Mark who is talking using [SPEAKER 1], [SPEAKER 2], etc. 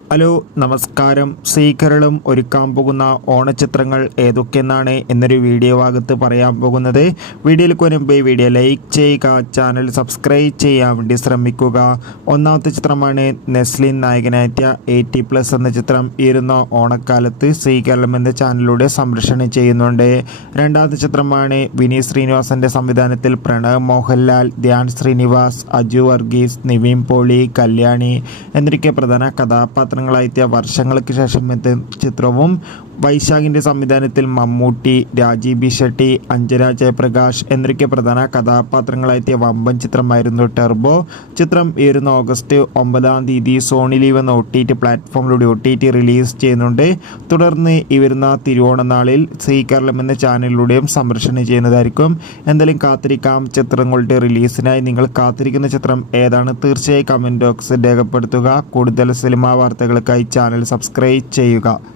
[SPEAKER 1] Hello നമസ്കാരം. സീക്കറിലും ഒരുക്കാൻ പോകുന്ന ഓണച്ചിത്രങ്ങൾ ഏതൊക്കെയെന്നാണ് എന്നൊരു വീഡിയോ ഭാഗത്ത് പറയാൻ പോകുന്നത്. വീഡിയോയിൽ മുൻപ് വീഡിയോ ലൈക്ക് ചെയ്യുക ചാനൽ സബ്സ്ക്രൈബ് ചെയ്യാൻ വേണ്ടി ശ്രമിക്കുക. ഒന്നാമത്തെ ചിത്രമാണ് നെസ്ലിൻ നായകനായ എയ്റ്റി പ്ലസ് എന്ന ചിത്രം. ഇരുന്ന ഓണക്കാലത്ത് സീകരണം എന്ന ചാനലിലൂടെ സംരക്ഷണം ചെയ്യുന്നുണ്ട്. രണ്ടാമത്തെ ചിത്രമാണ് വിനീത് ശ്രീനിവാസന്റെ സംവിധാനത്തിൽ പ്രണവ് മോഹൻലാൽ ധ്യാൻ ശ്രീനിവാസ് അജു വർഗീസ് നിവീൻ പോളി കല്യാണി എന്നിവയ്ക്ക് പ്രധാന കഥാപാത്രങ്ങളായെത്തിയ വർഷങ്ങൾക്ക് ശേഷം എത്തിയ ചിത്രവും വൈശാഖിന്റെ സംവിധാനത്തിൽ മമ്മൂട്ടി രാജീവ് ബി ഷെട്ടി അഞ്ജന ജയപ്രകാശ് എന്നിവയ്ക്ക് പ്രധാന കഥാപാത്രങ്ങളായെത്തിയ വമ്പൻ ചിത്രമായിരുന്നു ടെർബോ. ചിത്രം ഈ വരുന്ന ഓഗസ്റ്റ് ഒമ്പതാം തീയതി സോണി ലീവ് എന്ന ഒ ടി ടി പ്ലാറ്റ്ഫോമിലൂടെ ഒ ടി ടി റിലീസ് ചെയ്യുന്നുണ്ട്. തുടർന്ന് ഈ വരുന്ന തിരുവോണനാളിൽ സീ കേരളം എന്ന ചാനലിലൂടെയും സംരക്ഷണം ചെയ്യുന്നതായിരിക്കും. എന്തായാലും കാത്തിരിക്കാം. ചിത്രങ്ങളുടെ റിലീസിനായി നിങ്ങൾ കാത്തിരിക്കുന്ന ചിത്രം ഏതാണ്? തീർച്ചയായും കമന്റ് ബോക്സിൽ രേഖപ്പെടുത്തുക. കൂടുതൽ സിനിമാ വാർത്തകൾക്കായി ചാനൽ സബ്സ്ക്രൈബ് ചെയ്യുക.